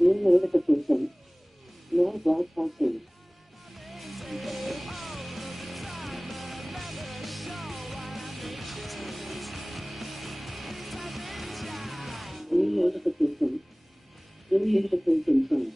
New notification. Now broadcasting. New notification. New notification from.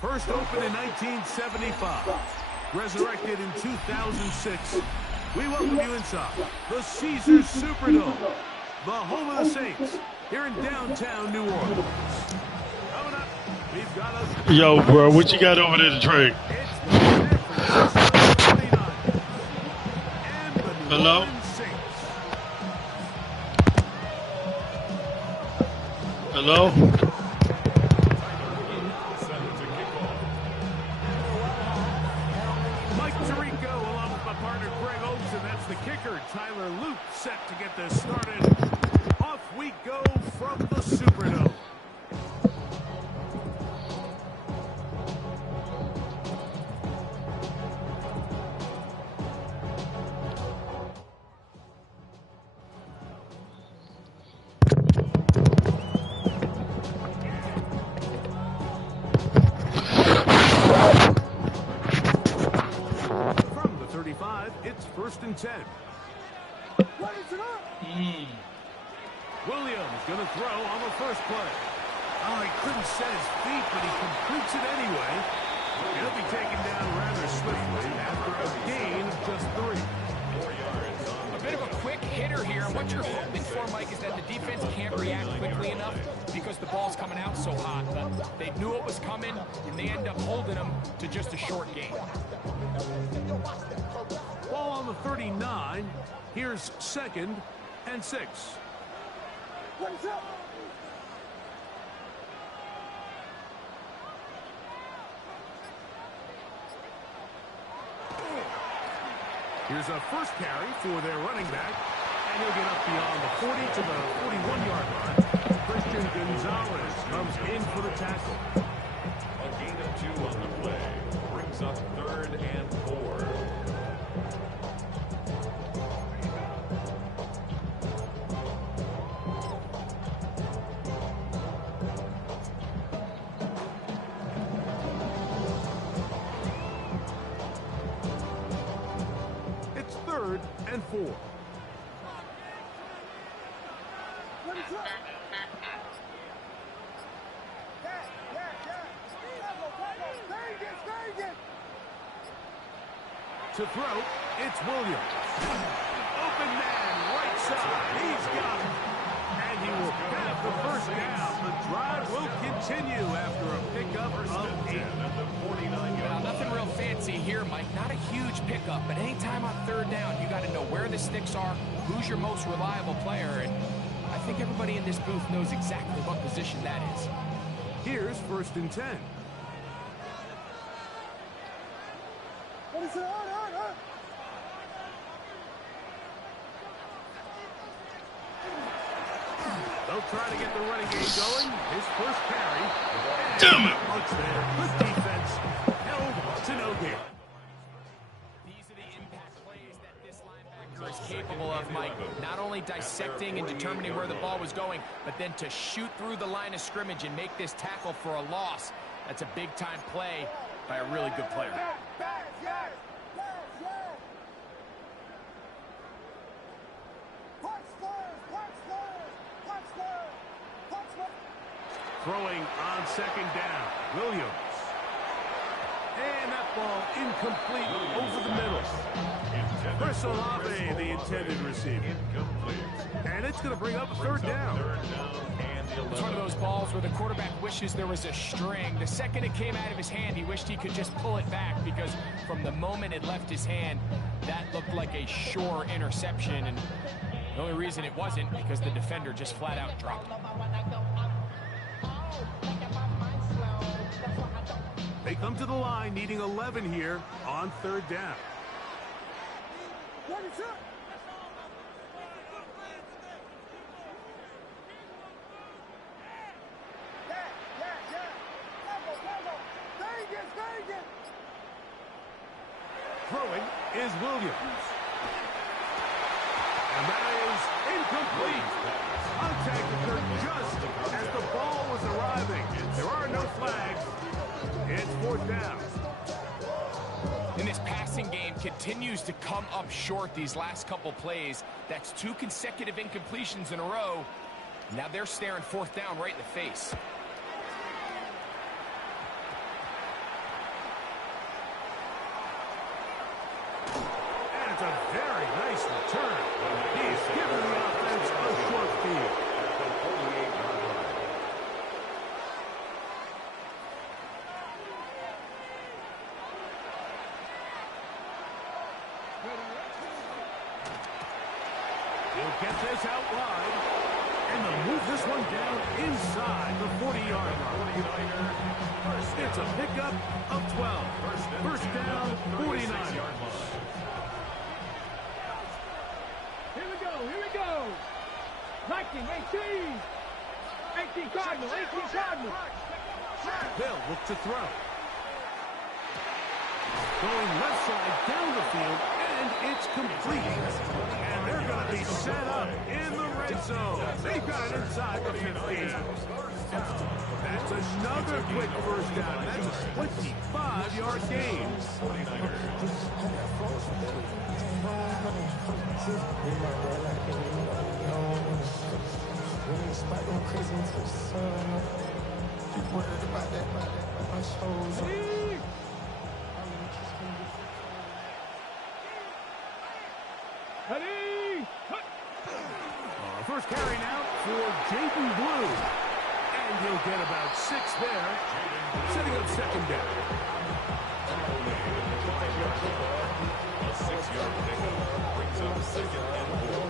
First opened in 1975, resurrected in 2006. We welcome you inside the Caesars Superdome, the home of the Saints, here in downtown New Orleans. Coming up, we've got a... Yo, bro, what you got over there to drink? Hello? Hello? Tyler Luke set to get this started. Off we go from the Superdome. From the 35, it's 1st and 10. Williams going to throw on the first play. Oh, he couldn't set his feet, but he completes it anyway. He'll be taken down rather swiftly after a gain of just 3. 4 yards. A bit of a quick hitter here, and what you're hoping for, Mike, is that the defense can't react quickly enough because the ball's coming out so hot. They knew it was coming, and they end up holding them to just a short gain. Ball on the 39. Here's 2nd and 6. Here's a first carry for their running back, and he'll get up beyond the 40 to the 41-yard line. Christian Gonzalez comes in for the tackle. A gain of 2 on the play brings up 3rd and 4. It's 3rd and 4. To throw, it's Williams. Open man, right side. He's got it. And he will have the first down. The drive will continue after a pickup of 8. At the 49 not a huge pickup, but anytime on third down, you got to know where the sticks are, who's your most reliable player, and I think everybody in this booth knows exactly what position that is. Here's 1st and 10. They'll try to get the running game going. His first carry. Damn it! Looks there. Good defense. Held to no gain. These are the impact plays that this linebacker is capable of, Mike. Not only dissecting and determining where the ball was going, but then to shoot through the line of scrimmage and make this tackle for a loss. That's a big-time play by a really good player. Throwing on 2nd down. Williams. And that ball incomplete over the middle. Chris Olave, the intended receiver. And it's going to bring up 3rd down. It's one of those balls where the quarterback wishes there was a string. The second it came out of his hand, he wished he could just pull it back, because from the moment it left his hand, that looked like a sure interception. And the only reason it wasn't because the defender just flat out dropped it. They come to the line needing 11 here on 3rd down. Throwing is Williams. And that is incomplete. Contact occurred just as the ball was arriving. There are no flags. It's 4th down. And this passing game continues to come up short these last couple plays. That's 2 consecutive incompletions in a row. Now they're staring 4th down right in the face. And it's a very nice return. He's given the offense a short field. He'll get this out wide, and they'll move this one down inside the 40-yard line. It's a pickup of 12. First down, 49. Here we go. 19, 18 Cardinal. They'll look to throw. Going left side down the field, and it's complete. And they're going to be set up in the red zone. They've got it inside the 15. That's another quick first down. That's a 25-yard gain. First carry now for Jaden Blue. And he'll get about 6 there, setting up 2nd down. A 6-yard pickup brings up 2nd and 4.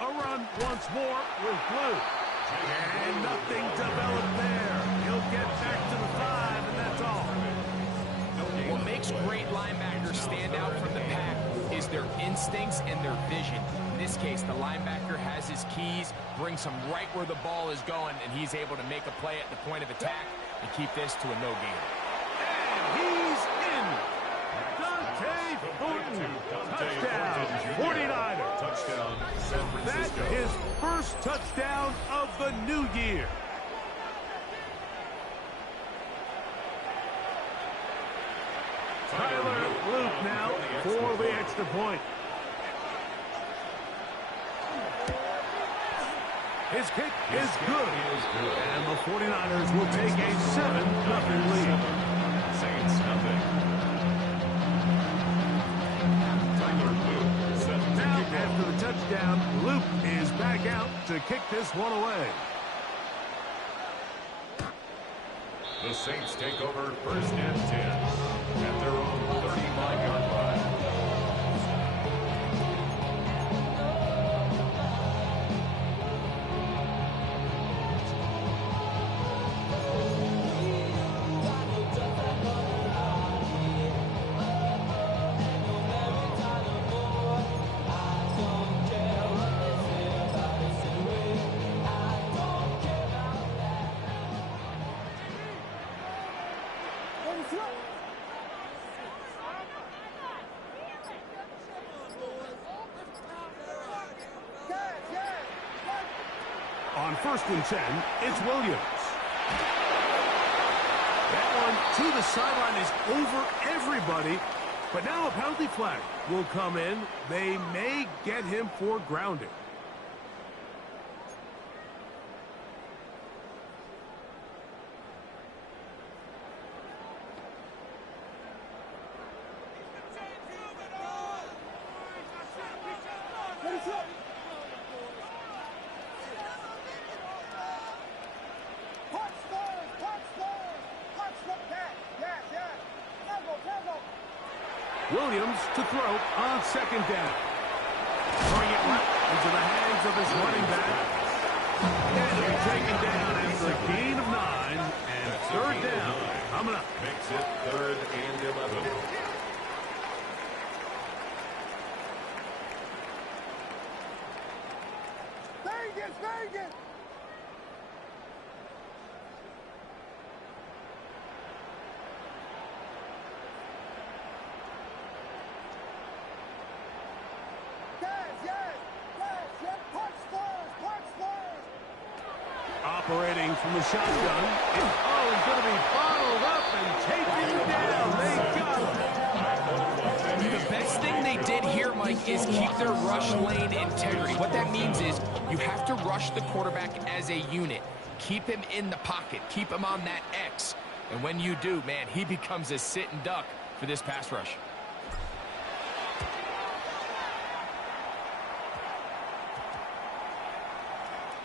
A run once more with Blue. And nothing developed there. He'll get back to the 5, and that's all. What makes great linebackers stand out from the pack is their instincts and their vision. In this case, the linebacker has his keys, brings him right where the ball is going, and he's able to make a play at the point of attack and keep this to a no gain. And he's in. Dante Thornton. Touchdown. 49ers. touchdown, San That's Francisco. his first touchdown of the new year. Tyler Luke now for the extra point. His kick is good. And the 49ers will take a 7-0 lead. Saints touchdown. Luke is back out to kick this one away. The Saints take over 1st and 10 at their own 35-yard line. On 1st and 10, it's Williams. That one to the sideline is over everybody. But now a penalty flag will come in. They may get him for grounding. Williams to throw on 2nd down. Throwing it right into the hands of his running back. And he'll be taken down after a gain of 9 and 3rd down. Coming up. Makes it 3rd and 11. Vegas! Operating from the shotgun. Oh, he's going to be bottled up and taken down. They got him. The best thing they did here, Mike, is keep their rush lane integrity. What that means is you have to rush the quarterback as a unit. Keep him in the pocket. Keep him on that X. And when you do, man, he becomes a sitting duck for this pass rush.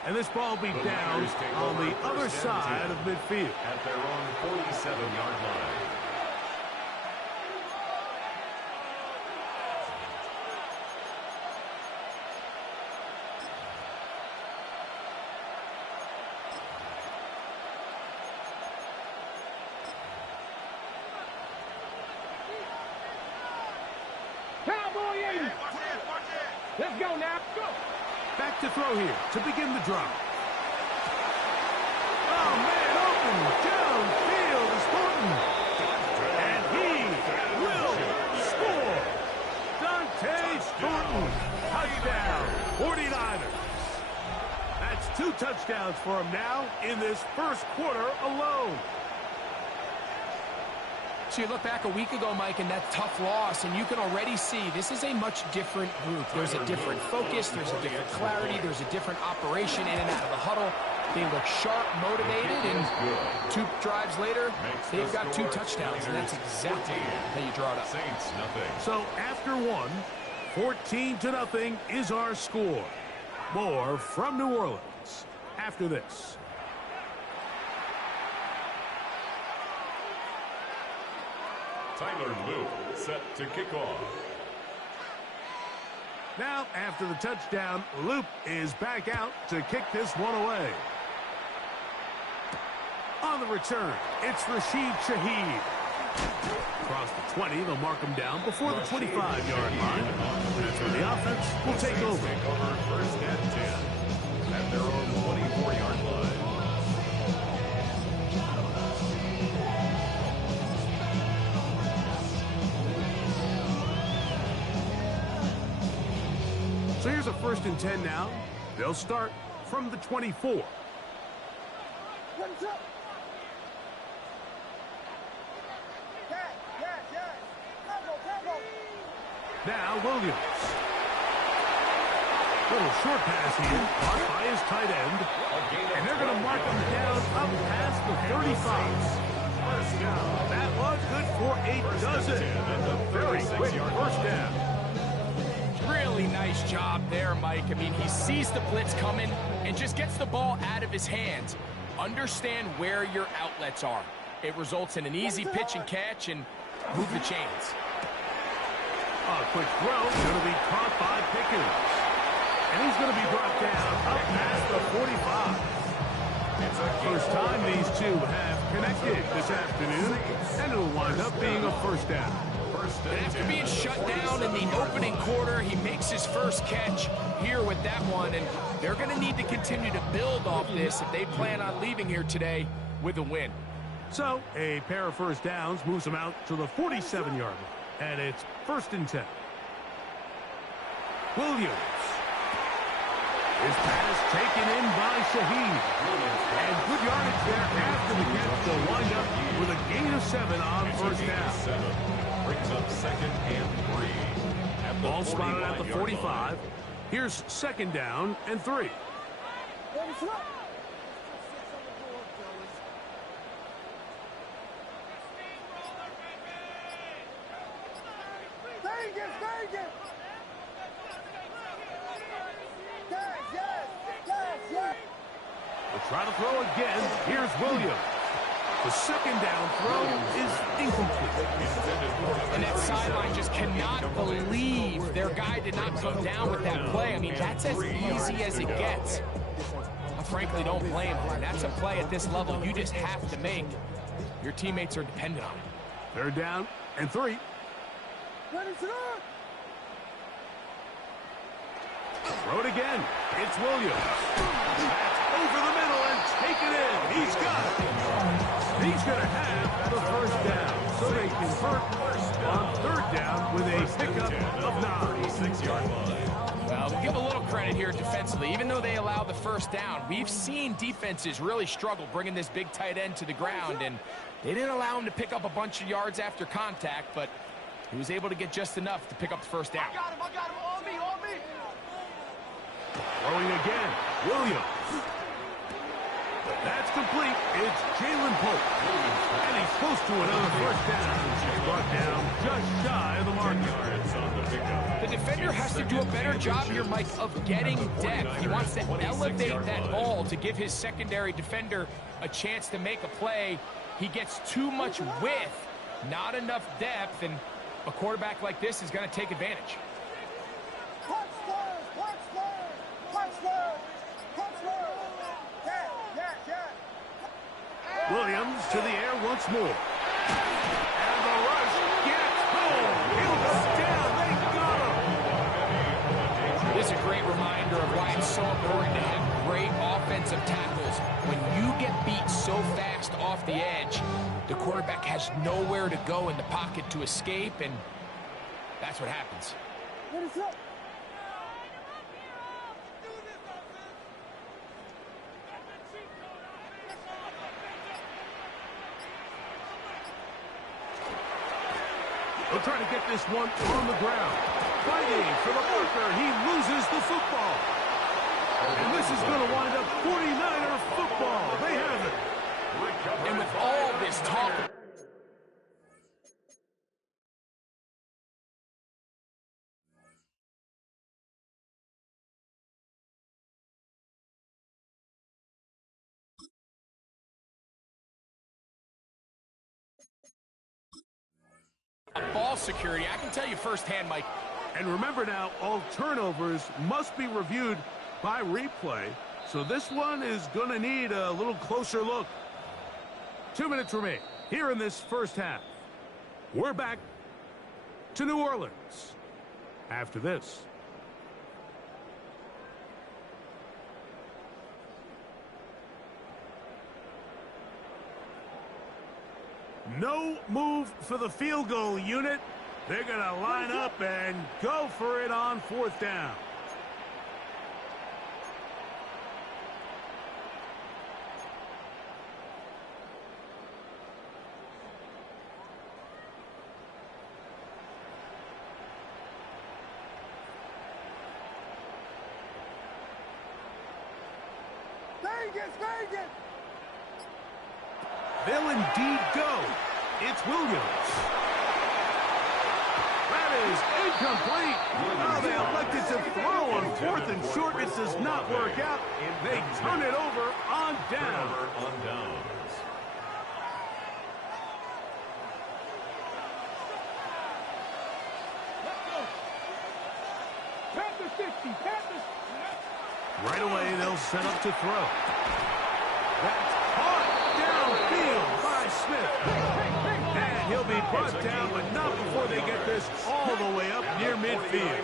And this ball be down on the other side of midfield. At their own 47-yard line. Let's go now. Go. Back to throw here to begin the drive. Oh, man, open downfield is Thornton. And he will score. Dante Thornton. Touchdown, 49ers. That's 2 touchdowns for him now in this first quarter alone. So you look back a week ago, Mike, and that tough loss, and you can already see this is a much different group. There's a different focus, there's a different clarity, there's a different operation in and out of the huddle. They look sharp, motivated, and 2 drives later, they've got 2 touchdowns, and that's exactly how you draw it up. Saints, nothing. So after 1, 14-0 is our score. More from New Orleans after this. Tyler Luke set to kick off. Now, after the touchdown, Luke is back out to kick this one away. On the return, it's Rashid Shaheed. Across the 20, they'll mark him down before the 25-yard line. That's where the offense will take over. Take over 1st and 10 at their own 24-yard line. So here's a 1st and 10 now. They'll start from the 24. Now Williams. Little short pass here, caught by his tight end. And they're going to mark him down up past the 35. First down. That was good for 8 dozen. And a very quick first down. Really Really nice job there, Mike. I mean, he sees the blitz coming and just gets the ball out of his hands. Understand where your outlets are. It results in an easy pitch and catch and move the chains. A quick throw, going to be caught by Pickens. And he's going to be brought down up past the 45. First time these two have connected this afternoon, and it'll wind up being a first down. And after being shut down in the opening quarter, he makes his first catch here with that one, and they're going to need to continue to build off this if they plan on leaving here today with a win. So, a pair of first downs moves them out to the 47-yard line, and it's 1st and 10. Williams. His pass taken in by Shaheed. And good yardage there after the catch. They'll wind up with a gain of 7 on first down. Brings up 2nd and 3. Ball spotted at the 45. Here's 2nd down and 3. We'll try to throw again. Here's Williams. The 2nd down throw is incomplete. And that sideline just cannot believe their guy did not come down with that play. I mean, that's as easy as it gets. I frankly don't blame him. That's a play at this level you just have to make. Your teammates are dependent on it. 3rd down and 3. Throw it again. It's Williams. That's over the middle and taken in. He's got it. He's going to have the first down. So they convert on 3rd down with a pickup of 9. 6-yard line. Well, we'll give a little credit here defensively. Even though they allowed the first down, we've seen defenses really struggle bringing this big tight end to the ground, and they didn't allow him to pick up a bunch of yards after contact, but he was able to get just enough to pick up the first down. I got him, on me. Throwing again. Williams. That's complete. It's Jalen Pope. And he's close to another first down. He's brought down just shy of the mark. The defender has to do a better job here, Mike, of getting depth. He wants to elevate that ball to give his secondary defender a chance to make a play. He gets too much width, not enough depth, and a quarterback like this is going to take advantage. Williams to the air once more. And the rush gets home. He'll go down. They got him. This is a great reminder of why it's so important to have great offensive tackles. When you get beat so fast off the edge, the quarterback has nowhere to go in the pocket to escape, and that's what happens. They'll try to get this one on the ground. Fighting for the marker. He loses the football. And this is going to wind up 49er football. They have it. And with all this talk... ball security, I can tell you firsthand, Mike. And remember now, all turnovers must be reviewed by replay. So this one is going to need a little closer look. 2 minutes remain here in this first half. We're back to New Orleans after this. No move for the field goal unit. They're going to line up and go for it on 4th down. Vegas! They'll indeed go. It's Williams. That is incomplete. Now they elected to throw on 4th and short. It does not work out. They turn it over on down. Right away, they'll set up to throw. That's caught downfield by Smith. And he'll be brought down, but not before they get this all the way up near midfield.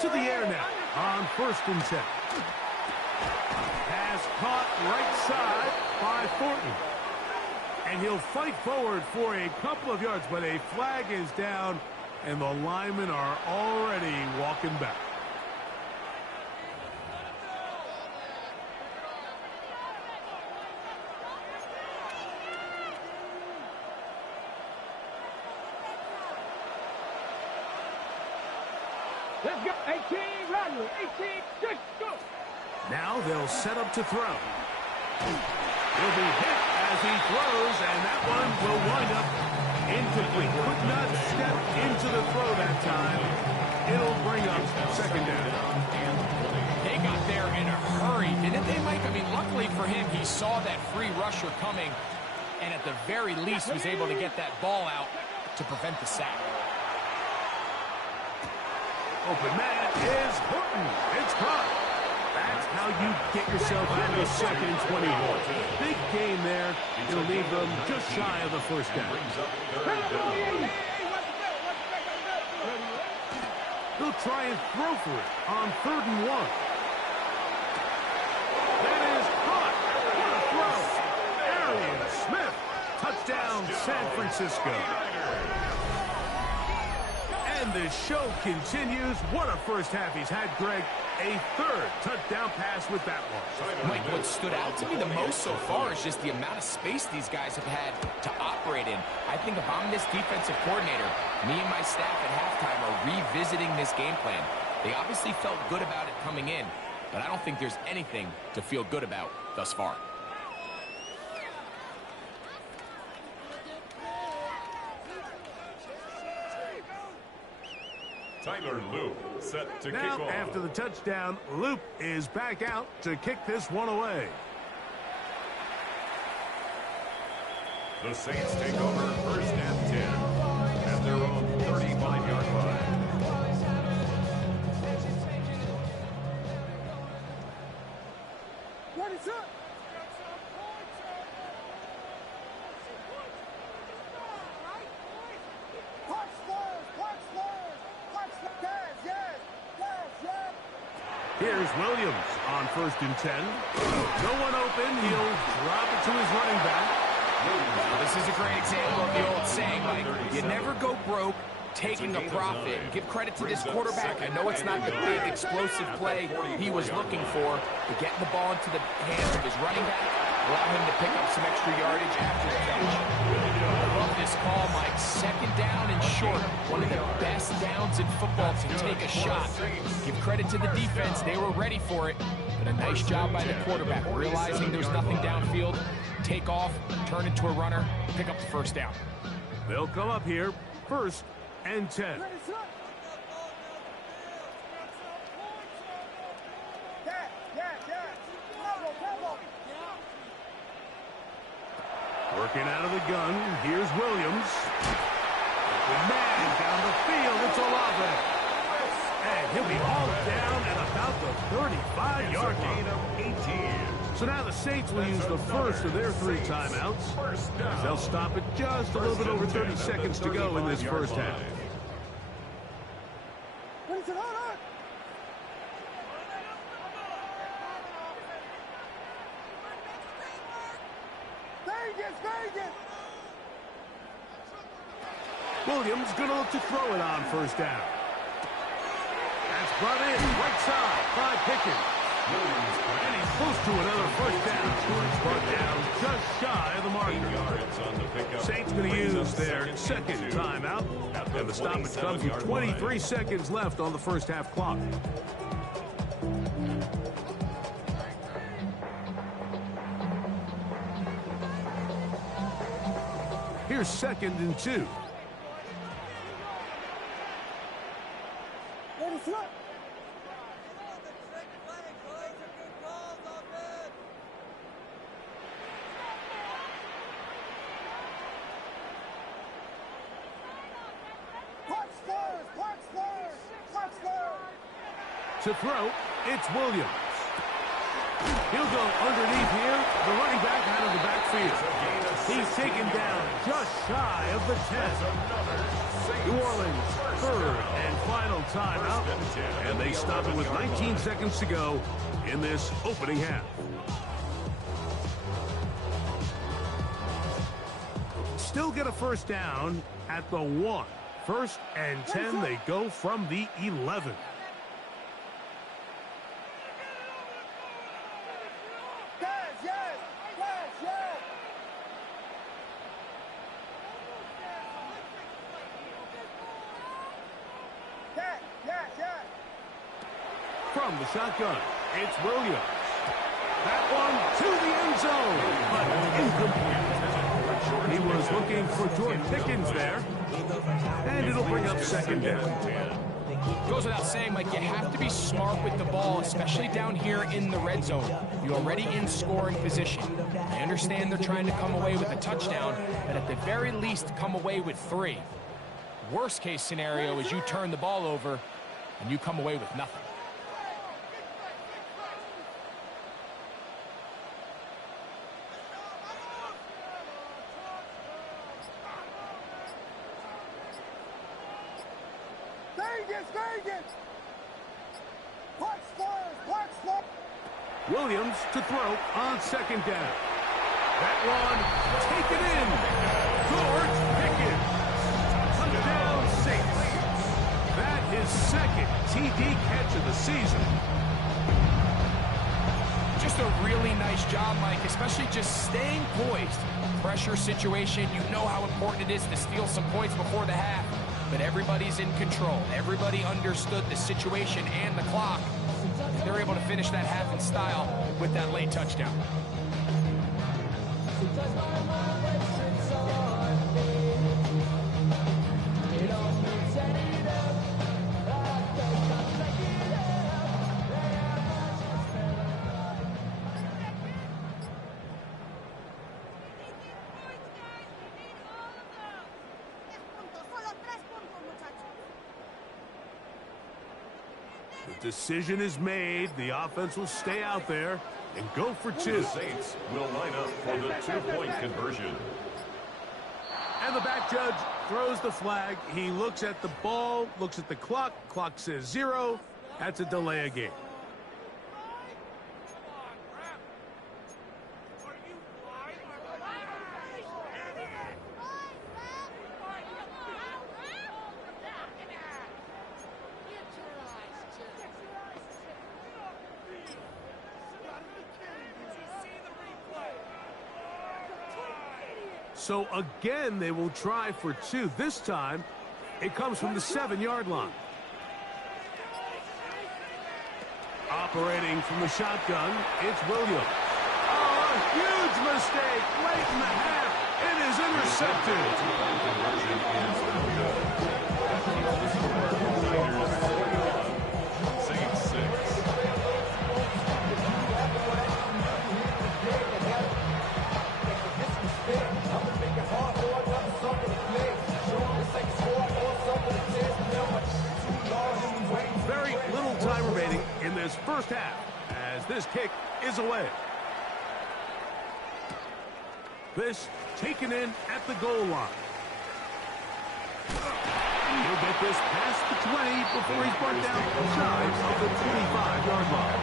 To the air now on 1st and 10. Pass caught right side by Thornton. And he'll fight forward for a couple of yards, but a flag is down, and the linemen are already walking back. Let's go. 18, run. 18, just go. Now they'll set up to throw. He'll be hit as he throws, and that one will wind up incomplete. Could not step into the throw that time. It'll bring up 2nd down. They got there in a hurry, didn't they, Mike? I mean, luckily for him, he saw that free rusher coming, and at the very least was able to get that ball out to prevent the sack. Open man is Horton. It's caught. That's how you get yourself out of a 2nd and 21. Big game there. It'll leave them just shy of the 1st down. They'll try and throw for it on 3rd and 1. That is caught. What a throw. Arian Smith. Touchdown, San Francisco. And the show continues. What a first half he's had, Greg. A 3rd touchdown pass with that one. Mike, what stood out to me the most so far is just the amount of space these guys have had to operate in. I think if I'm this defensive coordinator, me and my staff at halftime are revisiting this game plan. They obviously felt good about it coming in, but I don't think there's anything to feel good about thus far. Tyler Loop set to kick Now, off. after the touchdown, Loop is back out to kick this one away. The Saints take over 1st and 10 at their own 35-yard line. What is up? Here's Williams on 1st and 10. No one open. He'll drop it to his running back. Well, this is a great example of the old saying, Mike, you never go broke taking a profit. Give credit to this quarterback. I know it's not the big explosive play he was looking for, but getting the ball into the hands of his running back, allow him to pick up some extra yardage after the catch. I love this call, Mike. 2nd down and short. One of the best downs in football to take a shot. Give credit to the defense. They were ready for it. But a nice job by the quarterback, realizing there's nothing downfield. Take off, turn into a runner, pick up the 1st down. They'll come up here, 1st and 10. Working out of the gun, here's Williams. The man down the field, it's Olave. And he'll be hauled down at about the 35-yard line. 18. So now the Saints will use the first of their 3 timeouts. They'll stop it just a little bit over 30 seconds to go in this first half. Williams going to look to throw it on 1st down. That's brought in right side by Pickens. And he's close to another 1st down. It's brought down just shy of the marker. Saints going to use their 2nd timeout. And the stoppage comes with 23 seconds left on the first half clock. Here's 2nd and 2. To throw, it's Williams. He'll go underneath here. The running back out of the backfield. He's taken down just shy of the 10. New Orleans, third and final timeout. And they stop it with 19 seconds to go in this opening half. Still get a first down at the 1. First and 10, they go from the 11. From the shotgun, it's Williams. That one to the end zone, but incomplete. He was looking for George Pickens there, and it'll bring up second down. Goes without saying, Mike, you have to be smart with the ball, especially down here in the red zone. You're already in scoring position. I understand they're trying to come away with a touchdown, but at the very least, come away with 3. Worst case scenario is you turn the ball over and you come away with nothing. Williams to throw on second down. That one, take it in. George Pickens. Touchdown Saints. That is second TD catch of the season. Just a really nice job, Mike, especially just staying poised. Pressure situation, you know how important it is to steal some points before the half. But everybody's in control. Everybody understood the situation and the clock. They're able to finish that half in style with that late touchdown. The decision is made. The offense will stay out there and go for 2. The Saints will line up for the 2-point conversion. And the back judge throws the flag. He looks at the ball, looks at the clock. Clock says 0. That's a delay of game. So again, they will try for 2. This time, it comes from the 7-yard line. Operating from the shotgun, it's Williams. Oh, a huge mistake late in the half. It is intercepted. Saints 6. Very little time remaining in this first half as this kick is away. This taken in at the goal line. He'll get this past the 20 before he's brought down shy of the 25-yard line.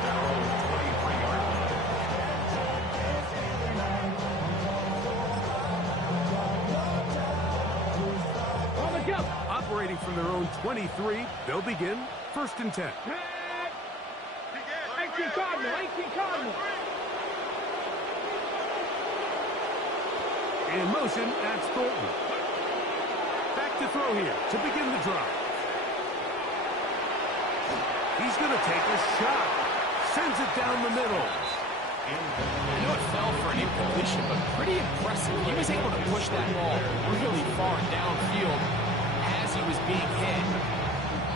Operating from their own 23, they'll begin first and 10. 18 Cardinal. In motion, that's Thornton. Back to throw here to begin the drive. He's going to take a shot. Sends it down the middle. I know it fell for an incompletion, but pretty impressive. He was able to push that ball really far downfield as he was being hit.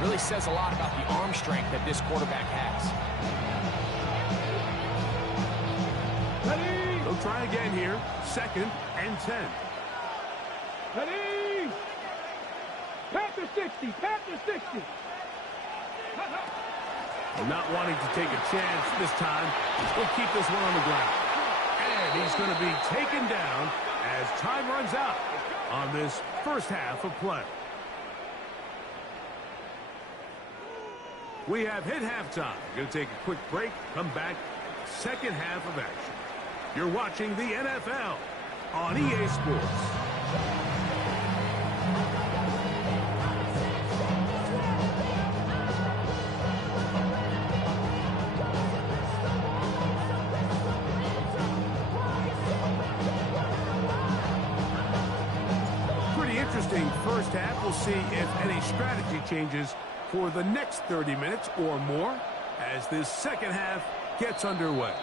Really says a lot about the arm strength that this quarterback has. Ready? They'll try again here. Second and 10. Ready? Panther 60. Not wanting to take a chance this time. He'll keep this one on the ground. And he's going to be taken down as time runs out on this first half of play. We have hit halftime. Going to take a quick break, come back, second half of action. You're watching the NFL on EA Sports. Interesting first half. We'll see if any strategy changes for the next 30 minutes or more as this second half gets underway.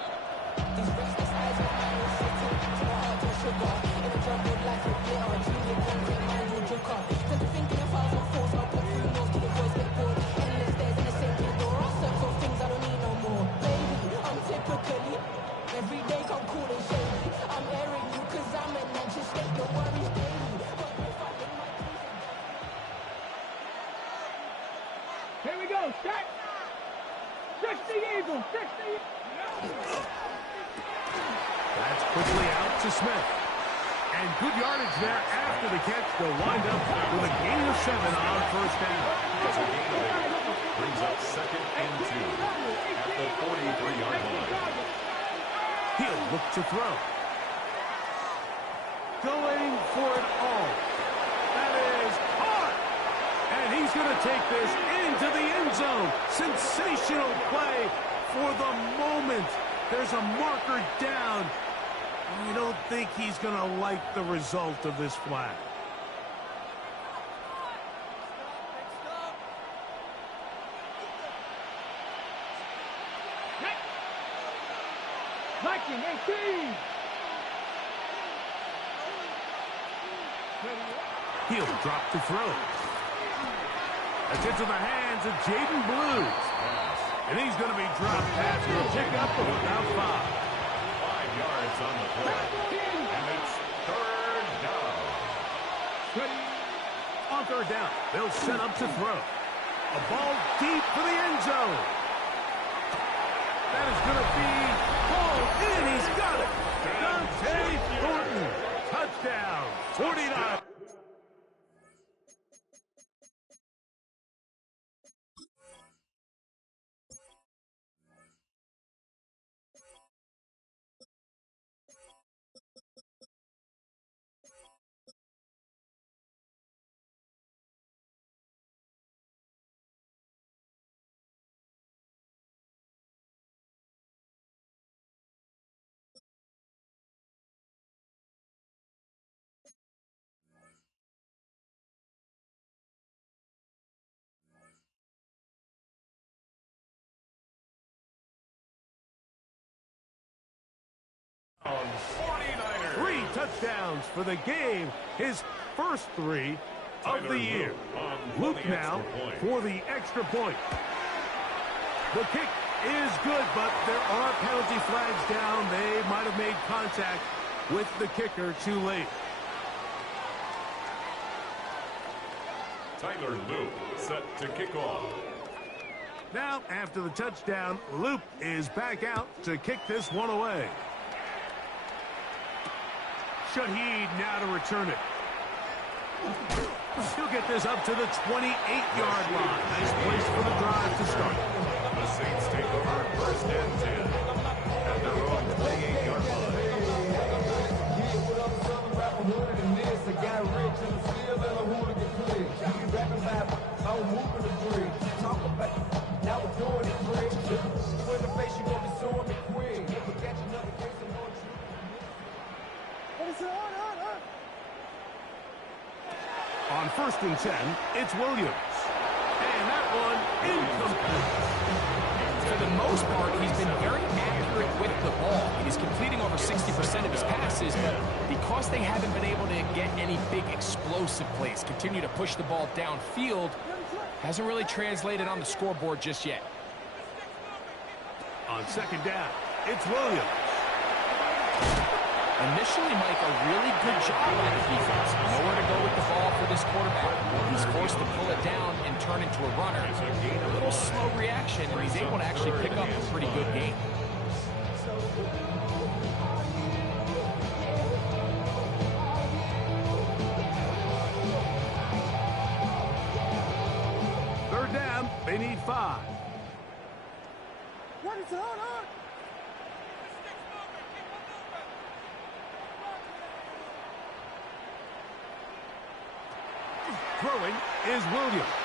Here we go, set. 60 Eagles, 60. That's quickly out to Smith. And good yardage there after the catch. They'll wind up with a gain of 7 on first down. That's a gain of 8. Brings up 2nd and 2 at the 43-yard line. He'll look to throw. Going for it all. That is hard. And he's going to take this into the end zone. Sensational play for the moment. There's a marker down. I don't think he's going to like the result of this flag. Viking 18. He'll drop to throw. That's into the hands of Jaden Blue. And he's going to be dropped after a pickup of about 5. 5 yards on the play. And it's 3rd down. On 3rd down, they'll set up to throw. A ball deep for the end zone. That is going to be pulled in. He's got it. Dante Thornton. Touchdown. 49. On 49ers. 3 touchdowns for the game. His first 3 of the year. Luke now for the extra point. The kick is good, but there are penalty flags down. They might have made contact with the kicker too late. Tyler Luke set to kick off. Now, after the touchdown, Luke is back out to kick this one away. Shaheed now to return it. He'll get this up to the 28-yard line. Nice place for the drive to start. The Saints take over 1st and 10 at their own 28-yard line. On 1st and 10, it's Williams. And that one incomplete. For the most part, he's been very accurate with the ball. He's completing over 60% of his passes, but because they haven't been able to get any big explosive plays, continue to push the ball downfield, hasn't really translated on the scoreboard just yet. On 2nd down, it's Williams. Initially, Mike, a really good job by the defense. Nowhere to go with the ball for this quarterback. He's forced to pull it down and turn into a runner. A little slow reaction, and he's able to actually pick up a pretty good game. Third down, they need 5. What is it on? Throwing is Williams.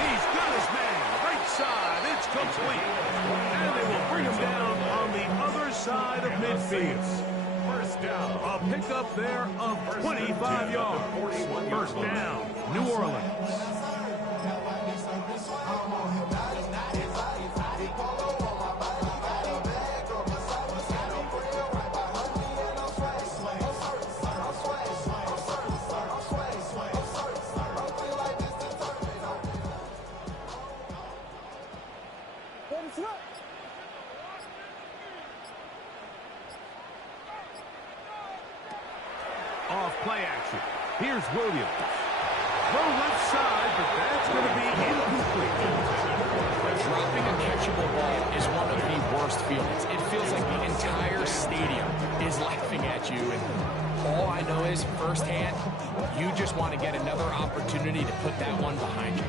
He's got his man. Right side. It's complete. And they will bring him down on the other side of midfield. First down. A pickup there of 25 yards. First down, New Orleans. Off play action. Here's Williams. Throw left side, but that's going to be incomplete. Dropping a catchable ball is one of the worst feelings. It feels like the entire stadium is laughing at you. And all I know is firsthand, you just want to get another opportunity to put that one behind you.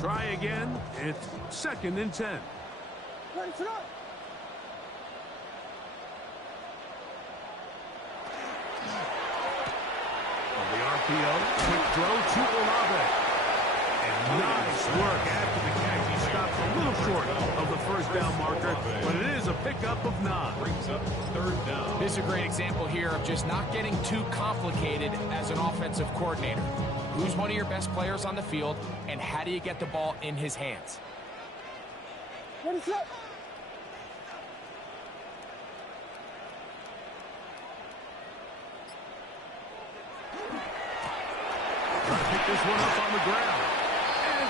Try again. It's 2nd and 10. On the RPO, quick throw to Olave. And nice work after the catch. He stopped a little short of the first down marker, but it is a pickup of 9. Brings up third down. This is a great example here of just not getting too complicated as an offensive coordinator. Who's one of your best players on the field, and how do you get the ball in his hands? What is that? Trying to pick this one up on the ground. And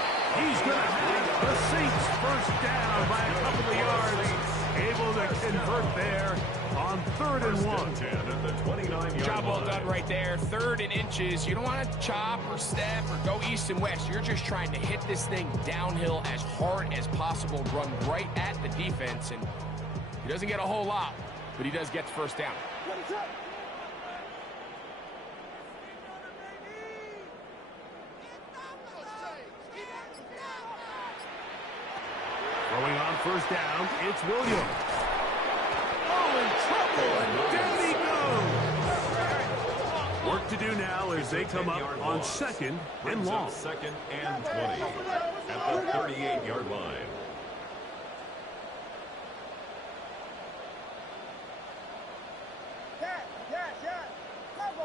he's going to have the Saints first down by a couple of yards. Able to convert there on 3rd and 1. At the 29-yard Job well line. done right there. 3rd and inches. You don't want to chop or step or go east and west. You're just trying to hit this thing downhill as hard as possible, run right at the defense. And he doesn't get a whole lot, but he does get the first down. What is that? Throwing on first down, it's Williams. Oh, in trouble, and down he goes. Work to do now as they come up on 2nd and long. 2nd and 20 at the 38-yard line. Yes. Combo.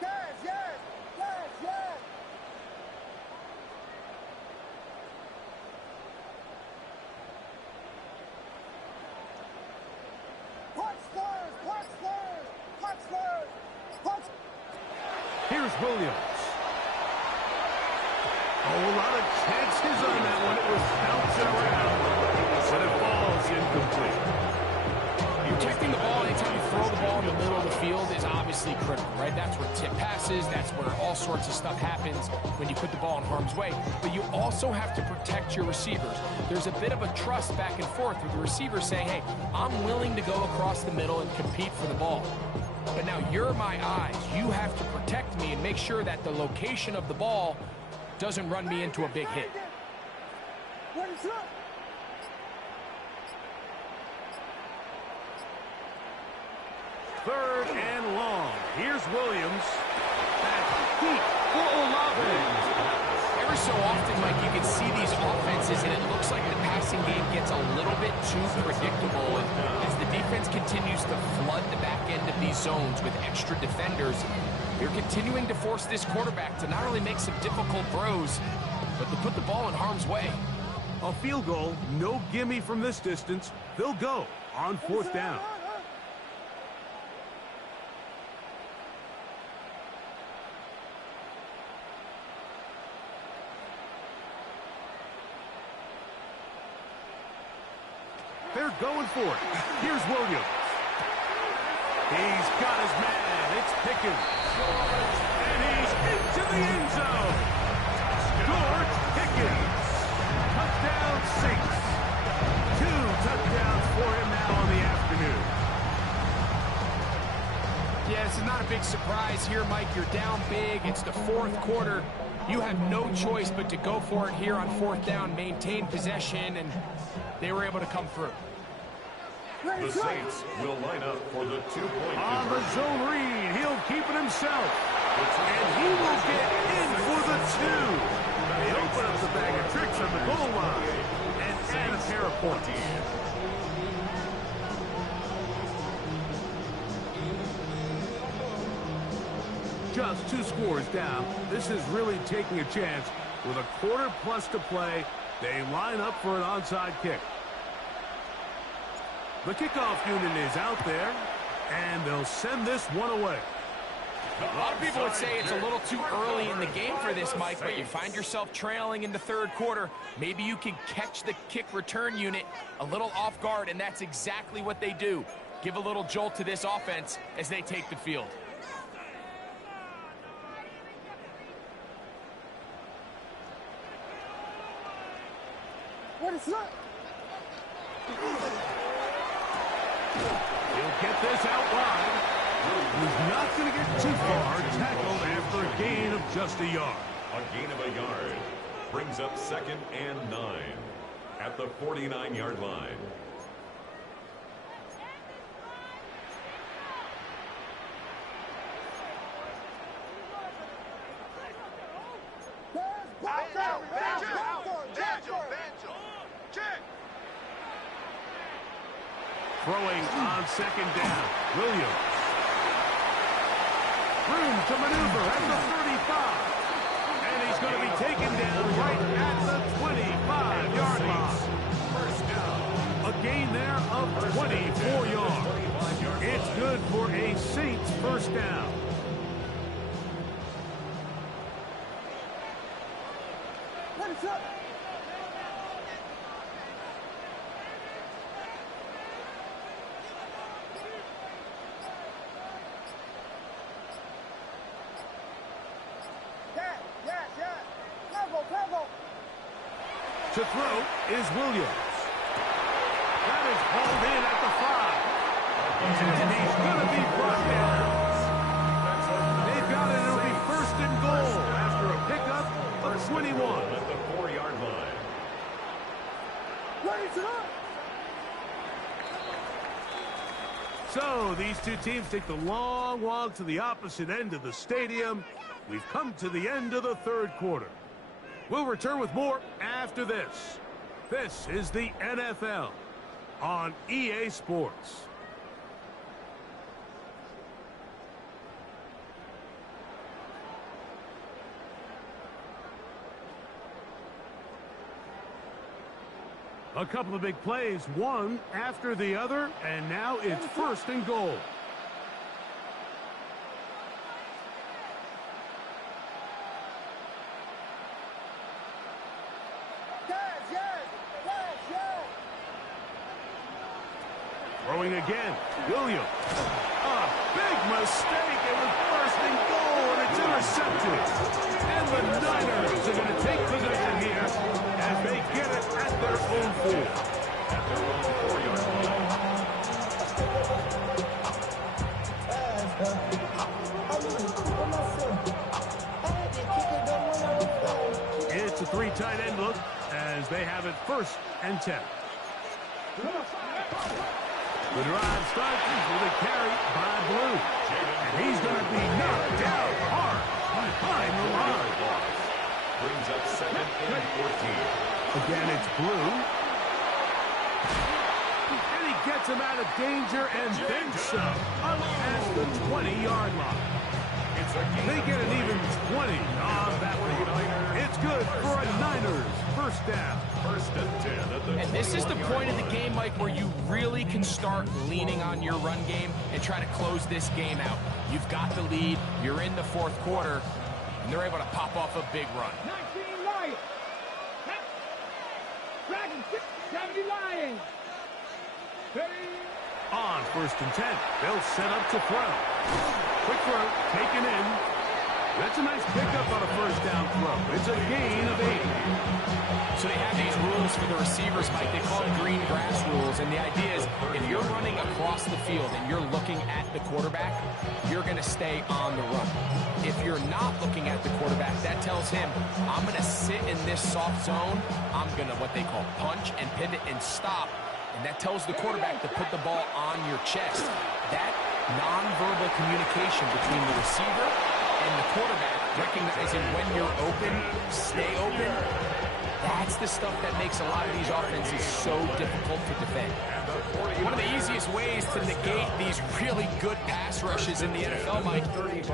Yes. Here's Williams. Oh, a lot of chances on that one. It was bouncing around, but it falls incomplete. Protecting the ball anytime you throw the ball in the middle of the field is obviously critical, right? That's where tip passes, that's where all sorts of stuff happens when you put the ball in harm's way. But you also have to protect your receivers. There's a bit of a trust back and forth with the receiver saying, hey, I'm willing to go across the middle and compete for the ball. But now you're my eyes. You have to protect me and make sure that the location of the ball doesn't run me into a big hit. What is that? Third and long. Here's Williams. Back deep for Olave. Every so often, Mike, you can see these offenses, and it looks like the passing game gets a little bit too predictable. And as the defense continues to flood the back end of these zones with extra defenders, you're continuing to force this quarterback to not only make some difficult throws, but to put the ball in harm's way. A field goal, no gimme from this distance. They'll go on 4th down. They're going for it. Here's Williams. He's got his man. It's Pickens. And he's into the end zone. George Pickens. Touchdown Saints. 2 touchdowns for him now on the afternoon. Yeah, this is not a big surprise here, Mike. You're down big. It's the fourth quarter. You have no choice but to go for it here on fourth down, maintain possession, and they were able to come through. The Saints will line up for the 2-point on the zone read. He'll keep it himself. And he will get in for the 2. They open up the bag of tricks on the goal line and add a pair of points. Just 2 scores down. This is really taking a chance. With a quarter plus to play, they line up for an onside kick. The kickoff unit is out there, and they'll send this one away. A lot of people would say it's a little too early in the game for this, Mike, but you find yourself trailing in the third quarter. Maybe you can catch the kick return unit a little off guard, and that's exactly what they do. Give a little jolt to this offense as they take the field. What is up? He'll get this out wide. He's not going to get too far. Tackled after a gain of just a yard. A gain of a yard brings up 2nd and 9 at the 49-yard line. Throwing on 2nd down. Williams. Room to maneuver at the 35. And he's going to be taken down right at the 25-yard line. First down. A gain there of 24 yards. It's good for a Saints first down. What is up? To throw is Williams. That is hauled in at the 5. And he's going to be brought down. They've got it. It'll be 1st and goal after a pickup of 21. At the 4-yard line. So these two teams take the long walk to the opposite end of the stadium. We've come to the end of the third quarter. We'll return with more after this. This is the NFL on EA Sports. A couple of big plays, one after the other, and now it's 1st and goal. Throwing again, Williams. A big mistake. It was 1st and goal, and it's intercepted. And the Niners are going to take possession here as they get it at their own 4. At their own 4-yard line. It's a 3 tight end look as they have it 1st and 10. The drive starts with a carry by Blue. And he's going to be knocked down hard behind the line. Brings up 2nd and 14. Again, it's Blue. And he gets him out of danger and then some up past the 20-yard line. They get an even 20 on that one. It's good for a Niners first down. 1st and 10 at the And this is the point of the game, Mike, where you really can start leaning on your run game and try to close this game out. You've got the lead, you're in the fourth quarter, and they're able to pop off a big run. 19 Lions. Dragons, 70 Lions. On 1st and 10, they'll set up to throw. Quick throw, taken in. That's a nice pickup on a first down throw. It's a gain of 8. So they have these rules for the receivers, Mike. They call it green grass rules. And the idea is if you're running across the field and you're looking at the quarterback, you're going to stay on the run. If you're not looking at the quarterback, that tells him, I'm going to sit in this soft zone. I'm going to what they call punch and pivot and stop. And that tells the quarterback to put the ball on your chest. That nonverbal communication between the receiver and the quarterback, recognizing when you're open, stay open, that's the stuff that makes a lot of these offenses so difficult to defend. One of the easiest ways to negate these really good pass rushes in the NFL, Mike,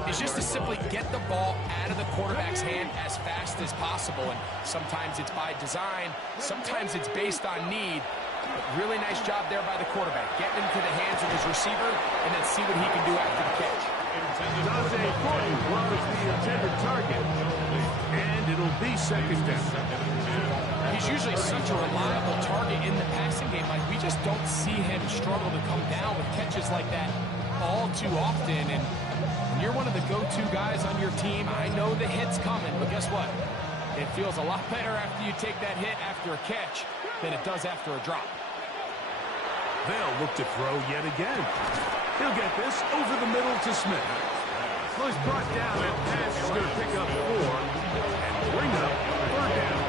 is just to simply get the ball out of the quarterback's hand as fast as possible. And sometimes it's by design, sometimes it's based on need. But really nice job there by the quarterback, getting into the hands of his receiver and then see what he can do after the catch. Dante Gordon was the intended target, and it'll be 2nd down. He's usually such a reliable target in the passing game. Like, we just don't see him struggle to come down with catches like that all too often. And when you're one of the go-to guys on your team, I know the hit's coming, but guess what? It feels a lot better after you take that hit after a catch than it does after a drop. They'll look to throw yet again. He'll get this over the middle to Smith. Well, he's brought down. That pass is going to pick up 4 and bring up 3rd down.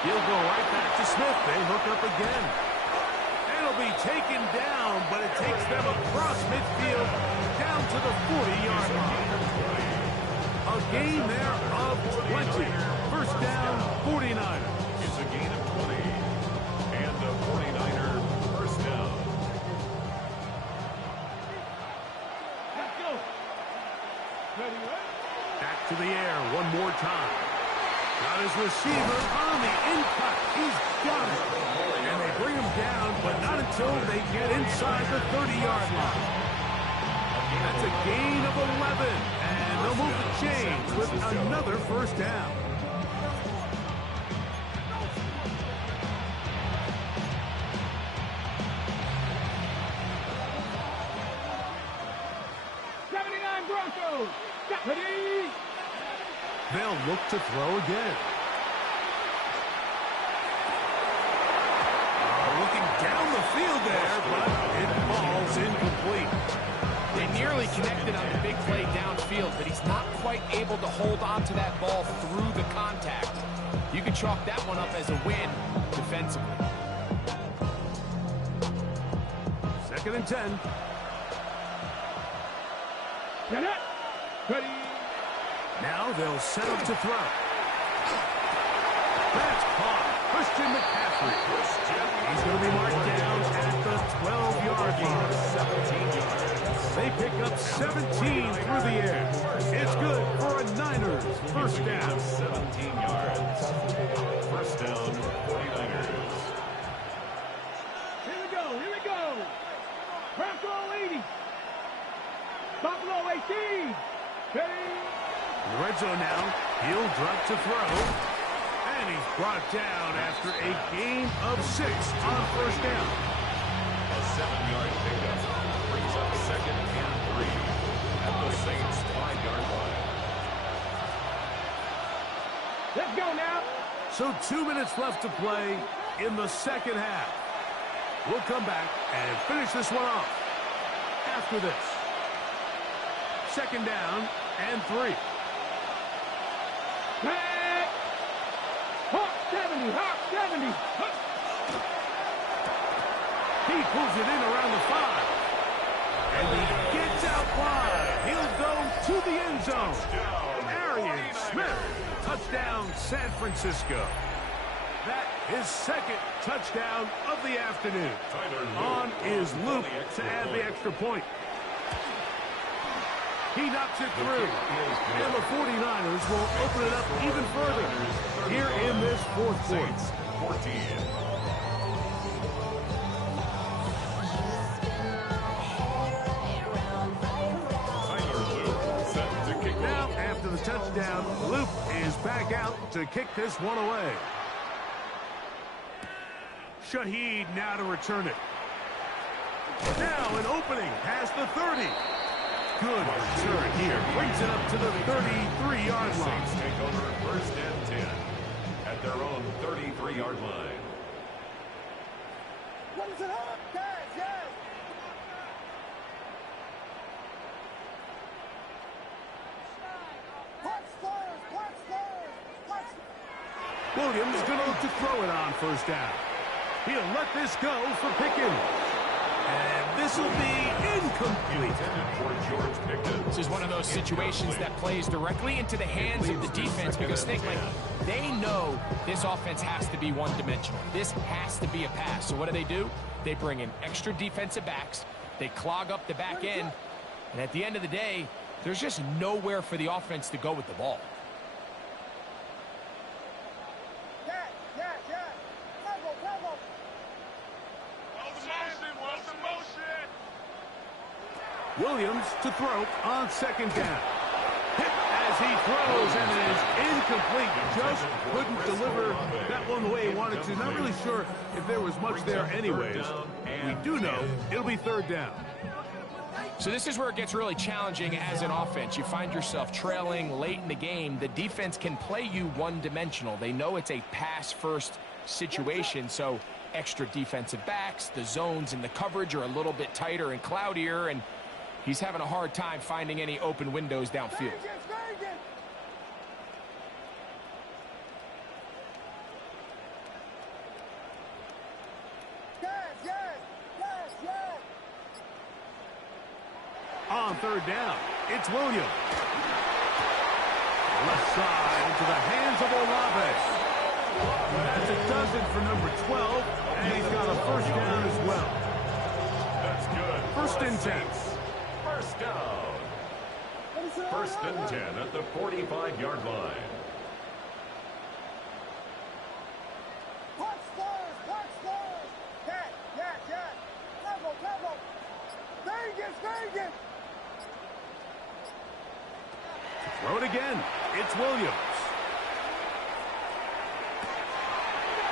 He'll go right back to Smith. They hook up again. It'll be taken down, but it takes them across midfield down to the 40-yard line. A gain there of 20. 1st down, 49ers. It's a gain of 20. And the 49er 1st down. Let's go. Ready, Back to the air one more time. Got his receiver on the in-cut. He's got it. And they bring him down, but not until they get inside the 30-yard line. That's a gain of 11. And they'll move the chains with another 1st down. Broncos. Ready. They'll look to throw again. Looking down the field there, but it falls incomplete. They nearly connected on the big play downfield, but he's not quite able to hold on to that ball through the contact. You can chalk that one up as a win defensively. 2nd and 10. Get it. Ready. Now they'll set up to throw. That's caught. Christian McCaffrey. He's going to be marked down at the 12-yard line. 17 yards. They pick up 17 through the air. It's good for a Niners 1st down. 17 yards. 1st down, 49ers. Here we go. Here we go. Bronco 80. Buffalo 18. Ready. In the red zone now, he'll drop to throw. And he's brought down after a gain of 6 on 1st down. A 7-yard pickup brings up 2nd and 3 at the Saints' 5-yard line. Let's go now. So 2 minutes left to play in the 2nd half. We'll come back and finish this one off after this. 2nd down and 3. Back. Hawk 70. Hawk 70. He pulls it in around the 5. And he gets out wide. He'll go to the end zone. Arian Smith. Touchdown, San Francisco. That is 2nd touchdown of the afternoon. On is Luke to add the extra point. He knocks it through. And the 49ers will open it up even further here in this fourth quarter. 14. Now, after the touchdown, Luke is back out to kick this one away. Shaheed now to return it. Now an opening past the 30. Good return here. Brings it up to the 33-yard line. Saints take over first and 10 at their own 33-yard line. What is it up? Yes. Williams going to look to throw it on first down. He'll let this go for Pickens. And this will be incomplete. This is one of those situations that plays directly into the hands of the defense because they know this offense has to be one-dimensional. This has to be a pass. So what do? They bring in extra defensive backs. They clog up the back end. And at the end of the day, there's just nowhere for the offense to go with the ball. Williams to throw on second down. Hit as he throws, and it is incomplete. Just couldn't deliver that one the way he wanted to. Not really sure if there was much there anyways. We do know it'll be third down. So this is where it gets really challenging as an offense. You find yourself trailing late in the game. The defense can play you one-dimensional. They know it's a pass-first situation, so extra defensive backs, the zones and the coverage are a little bit tighter and cloudier, and he's having a hard time finding any open windows downfield. On third down, it's Williams. Left side into the hands of Olave. That's a dozen for number 12, and he's got a first down as well. That's good. First and 10. First down. First and 10 at the 45-yard line. Throw it again. It's Williams.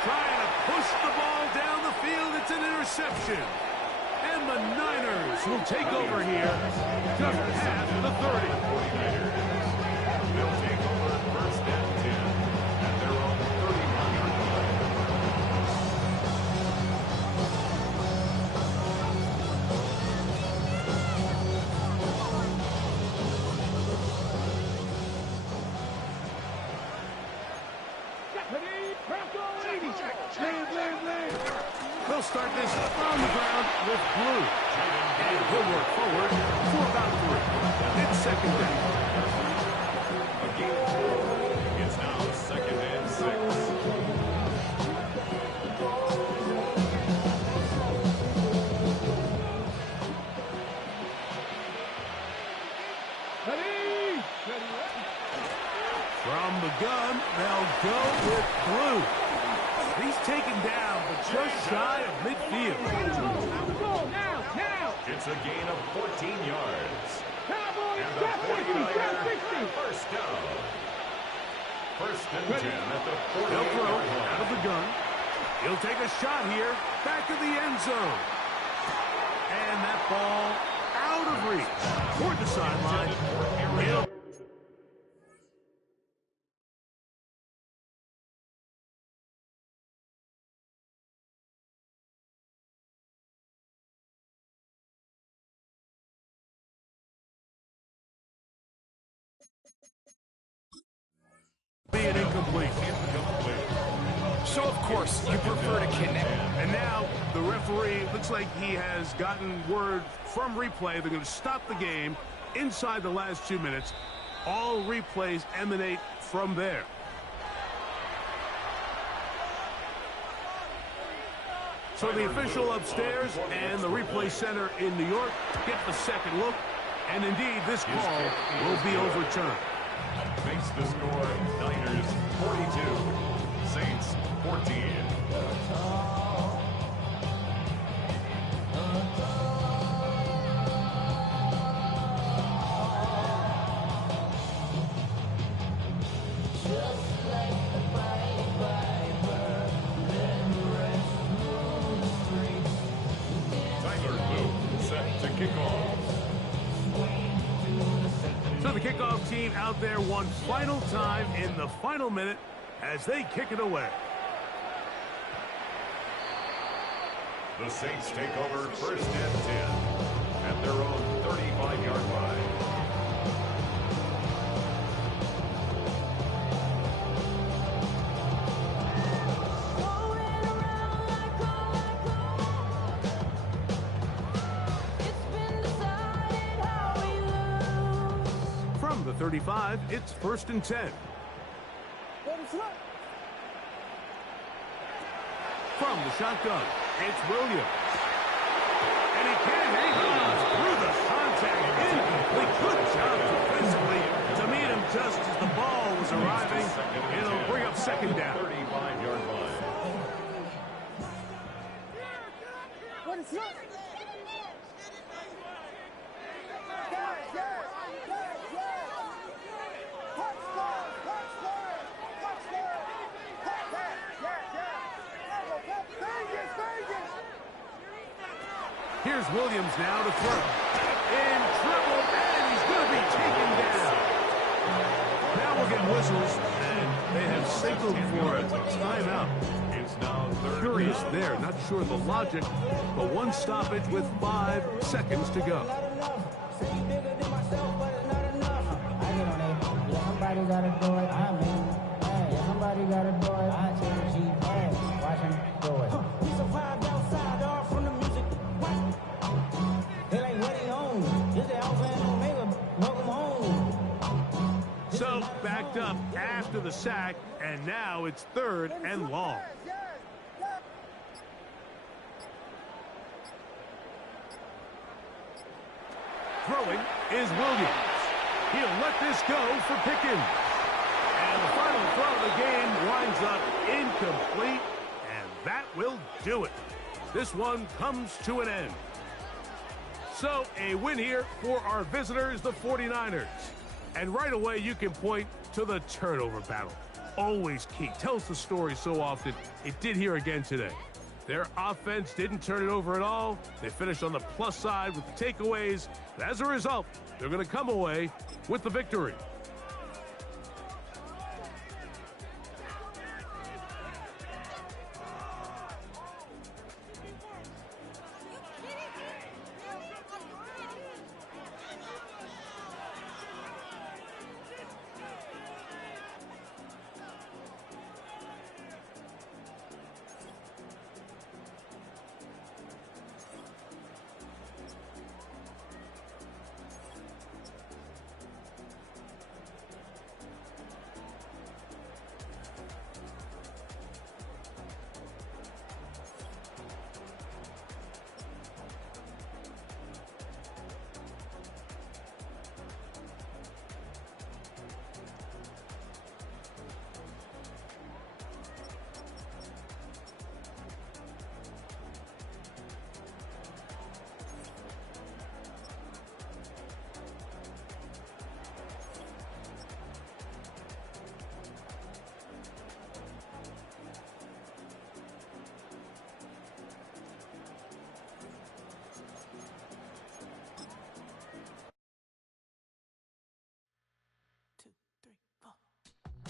Trying to push the ball down the field. It's an interception. And the Niners will take over here just past the 30. They'll take over first and 10 at their own 31-yard line. They'll start this on the ground with Blue. And he'll work forward for about 3. It's second down. Again, it's now second and 6. From the gun, they'll go with Blue. He's taken down, but just shy of midfield. It's a gain of 14 yards. Cowboys, And the 49ers first down. First and 10 at the 48-yard He'll throw line. out of the gun. He'll take a shot here, back of the end zone. And that ball out of reach toward the sideline. He'll be an incomplete. So, of course, you prefer to connect. And now the referee looks like he has gotten word from replay. They're going to stop the game inside the last 2 minutes. All replays emanate from there. So the official upstairs and the replay center in New York get the second look. And indeed, this call will be overturned. Makes the score Niners 42, Saints 14. So the kickoff team out there one final time in the final minute as they kick it away. The Saints take over first and 10 at their own 35-yard line. From the 35, it's first and 10. From the shotgun, it's Williams. And he can't hang on through the contact. Incomplete. Good job defensively to meet him just as the ball was arriving. It'll bring up second down. 35-yard line. Here's Williams now to throw. In trouble, and he's going to be taken down. Now we'll get whistles, and they have signaled for a timeout. It's now third. Curious there, not sure the logic, but one stoppage with 5 seconds to go. Somebody gotta do it. I mean, hey, somebody gotta do it. I tell G, hey, watch him do it. We survived outside, all from the music. They like, what he on? This the Alpha and Omega. Welcome home. So, backed up after the sack, and now it's third and long. Throwing is Williams. He'll let this go for Pickens. And the final throw of the game winds up incomplete, and that will do it. This one comes to an end. So, a win here for our visitors, the 49ers. And right away, you can point to the turnover battle. Always key. Tells the story so often. It did here again today. Their offense didn't turn it over at all. They finished on the plus side with the takeaways. And as a result, they're going to come away with the victory.